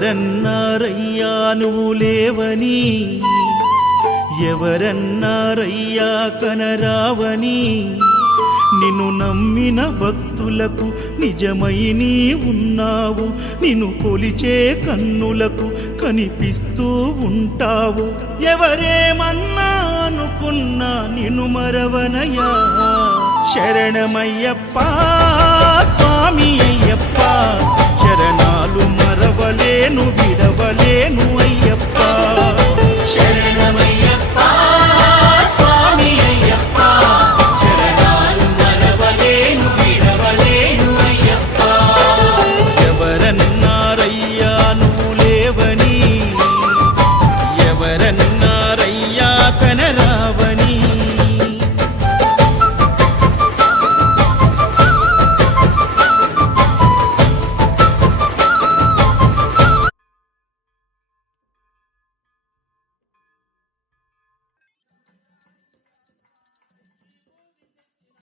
ఎవరన్నారయ్యా నువ్వు లేవని, ఎవరన్నారయ్యా కనరావని, నిన్ను నమ్మిన భక్తులకు నిజమై నీ ఉన్నావు, నిన్ను కొలిచే కన్నులకు కనిపిస్తూ ఉంటావు. ఎవరేమన్నా అనుకున్నా నిన్ను మరవనయ్యా. శరణమయ్యప్ప స్వామి అయ్యప్ప, శరణాలు మరవలేను విడవలేను